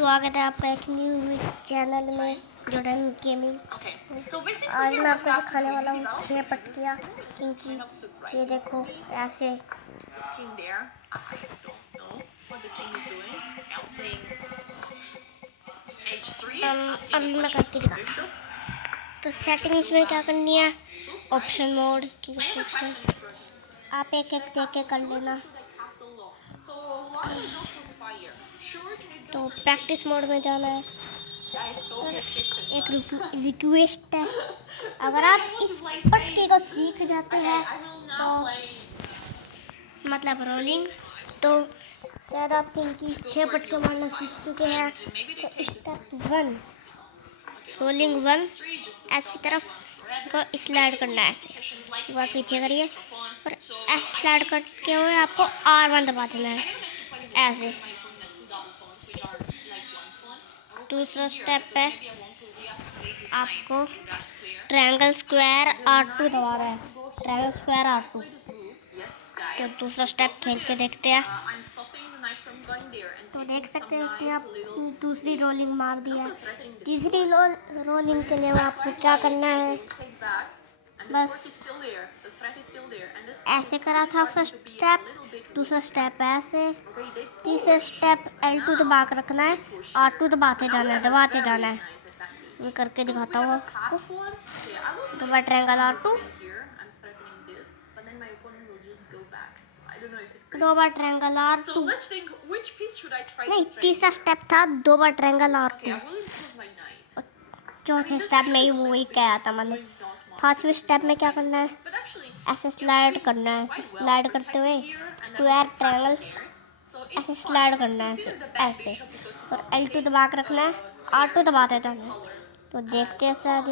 स्वागत है आपका एक न्यू चैनल में जोड़न गेमिंग। आज मैं आपको सिखाने वाला हूँ 6 पटकियाँ, क्योंकि ये देखो ऐसे अभी मैं करके दिखा। तो सेटिंग्स में क्या करनी है, ऑप्शन मोड की ऑप्शन आप एक एक देख के कर लेना। तो प्रैक्टिस मोड में जाना है। एक रिक्वेस्ट है, अगर आप इस पटके को सीख जाते हैं तो मतलब रोलिंग, तो शायद आप इनकी 6 पटके मारना सीख चुके हैं। तो स्टेप 1 रोलिंग 1, ऐसी तरफ को स्लाइड करना है, ऐसे एक बार पीछे करिए और ऐसे स्लाइड करके हुए आपको R1 दबा देना है ऐसे। दूसरा स्टेप है, आपको ट्रायंगल स्क्वायर R2 दबाना है, ट्रायंगल स्क्वायर R2। तो दूसरा स्टेप खेल के देखते हैं। तो देख सकते हैं इसने आप दूसरी रोलिंग मार दी है। तीसरी रोलिंग के लिए आपको क्या करना है, बस ऐसे करा था फर्स्ट स्टेप, दूसरा स्टेप ऐसे, तीसरा स्टेप L2 दबा कर रखना है, R2 दबाते जाना है। मैं करके दिखाता हूँ आपको। दबा ट्रायंगल R2, दो बार ट्रायंगल R2, नहीं तीसरा स्टेप था 2 बार ट्रायंगल R2। चौथे स्टेप में ही वही क्या था, मतलब 5वें स्टेप में क्या करना है, ऐसे स्लाइड करना है, ऐसे स्लाइड करते हुए स्क्वायर ट्रायंगल ऐसे स्लाइड करना है, ऐसे और L2 दबा कर रखना है, R2 दबाते जाना है। तो देखते हैं शायद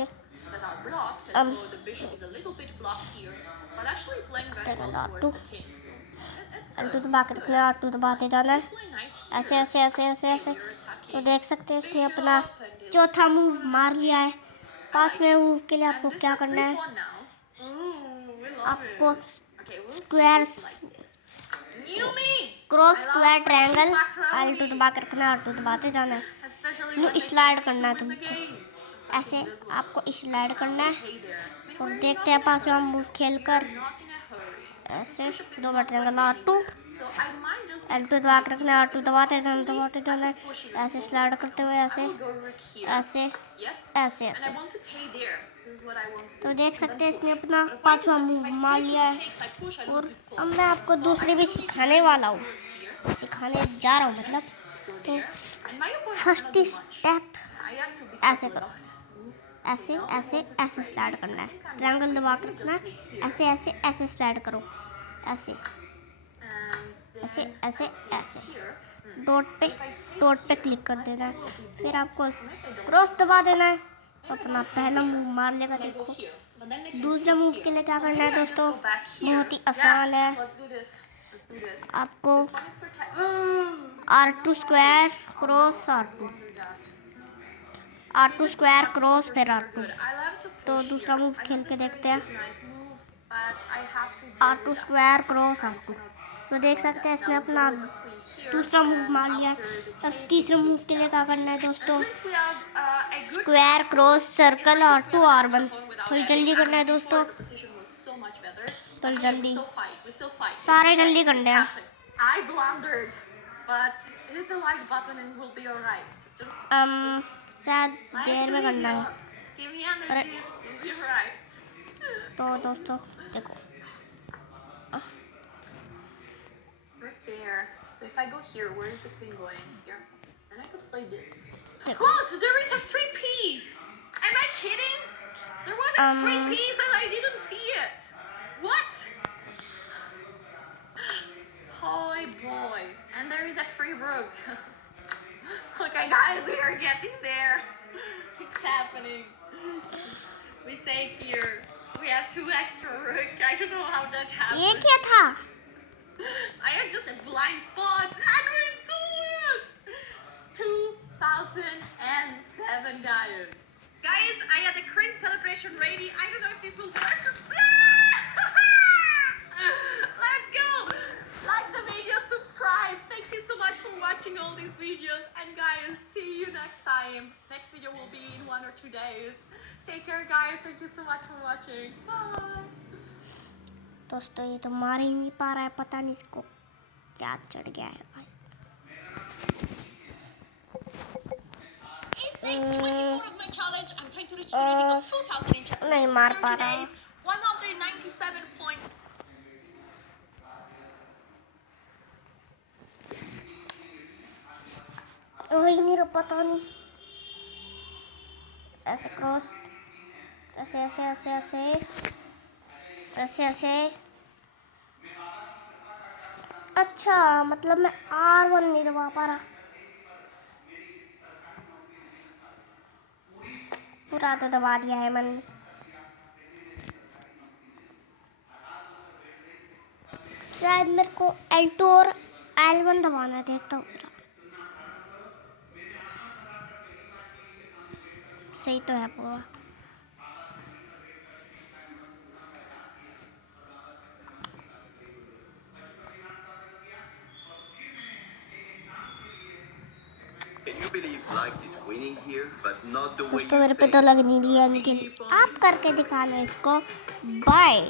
R2 L2 दबा के रखना है, R2 दबाते जाना है, ऐसे ऐसे ऐसे ऐसे ऐसे। तो देख सकते हैं इसने अपना चौथा मूव मार लिया है। 5वें मूव के लिए आपको क्या करना है, आपको square cross square triangle L2 दबा के रखना है, R2 दबाते जाना है, स्लाइड करना है तुमको ऐसे, आपको स्लाइड करना है। और देखते हैं 5वां मूव खेल कर, ऐसे 2 बार ट्रायंगल R2, L2 दबा के रखना है, R2 दबाते जाना है, ऐसे स्लाइड करते हुए ऐसे ऐसे ऐसे ऐसे। तो देख सकते हैं इसने अपना 5वां मूव मार लिया है। और अब मैं आपको दूसरे भी सिखाने वाला हूँ, सिखाने जा रहा हूँ मतलब। तो फर्स्ट स्टेप ऐसे करो, ऐसे ऐसे ऐसे स्लाइड करना है, ट्रायंगल दबा कर रखना है, ऐसे ऐसे ऐसे स्लाइड करो, ऐसे ऐसे ऐसे ऐसे डॉट पे क्लिक कर देना है, फिर आपको क्रॉस दबा देना है, अपना पहला मूव मार लेगा। देखो दूसरे मूव के लिए क्या करना है दोस्तों, बहुत ही आसान है। आपको R2 square cross R2 square cross फिर R2। तो दूसरा मूव खेल के देखते हैं, R2 स्क्वायर क्रॉस R2। तो देख सकते हैं इसने अपना दूसरा मूव मार लिया। अब तीसरे मूव के लिए क्या करना है दोस्तों, square cross circle R2 R1। थोड़ी जल्दी करना है दोस्तों, थोड़ी जल्दी, सारे जल्दी करने हैं। शायद देर में करना है। तो दोस्तों देखो, So if I go here, where is the queen going? Here. Then I could play this. What? There is a free piece! Am I kidding? There was a free piece and I didn't see it. What? Oh boy. And there is a free rook. Okay guys, we are getting there. It's happening. We take here. We have 2 extra rook. I don't know how that happened. ये क्या था? I am just a blind spot and we do it! 2007 guys. Guys, I had a crazy celebration ready. I don't know if this will work. Let's go! Like the video, subscribe. Thank you so much for watching. watching all these videos. And guys, see you next time. Next video will be in 1 or 2 days. Take care, guys. Thank you so much for watching. Bye. दोस्तों ये तो मार ही नहीं पा रहा है, पता नहीं इसको क्या चढ़ गया है guys. It's day 24 of my challenge. I'm trying to reach the rating of 2,000 in just नहीं मार पा 30 रहा। days. 197 point. वही नहीं पता नहीं। ऐसे क्रॉस, ऐसे ऐसे ऐसे ऐसे ऐसे ऐसे। अच्छा मतलब मैं R1 नहीं दबा पा रहा। पूरा तो दबा दिया है मैंने। शायद मेरे को L2 और L1 दबाना है, देखता हूँ जरा। सही तो है पूरा। दोस्तों मेरे पे तो लग नहीं रही है, लेकिन आप करके दिखाना इसको। बाय।